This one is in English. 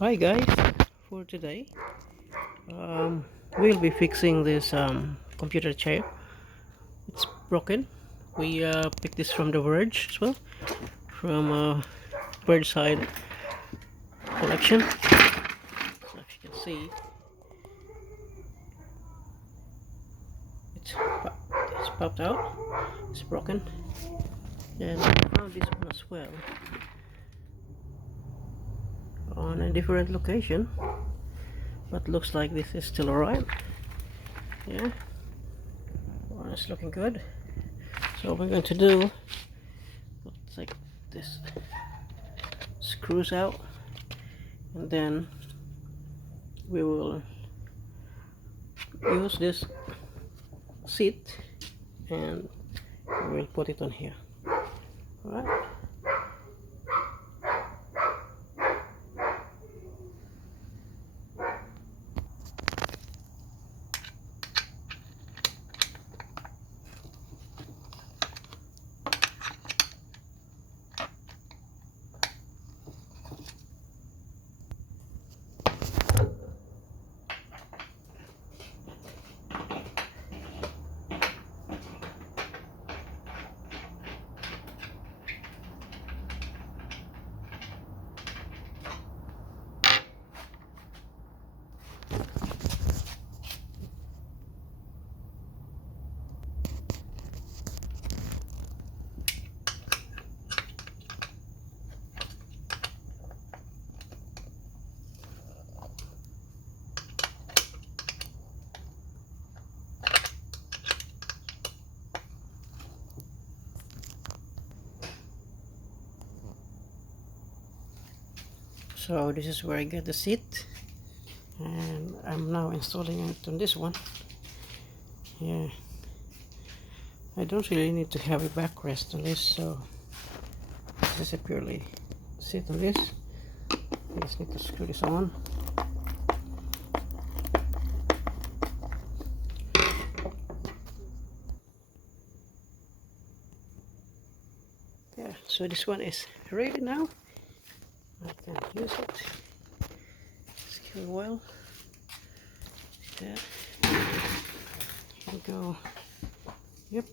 Hi guys, for today we'll be fixing this computer chair. It's broken. We picked this from the Verge as well, from Verge side collection. So if you can see, it's, it's popped out. It's broken. And I found this one as well on a different location, but looks like this is still alright. Yeah, well, it's looking good. So what we're going to do, take this screws out, and then we will use this seat and we'll put it on here. All right. So this is where I get the seat, and I'm now installing it on this one. Yeah, I don't really need to have a backrest on this, so this is a purely sit on this. I just need to screw this on. Yeah, so this one is ready now. I can use it. Secure well. Yeah. Here we go. Yep.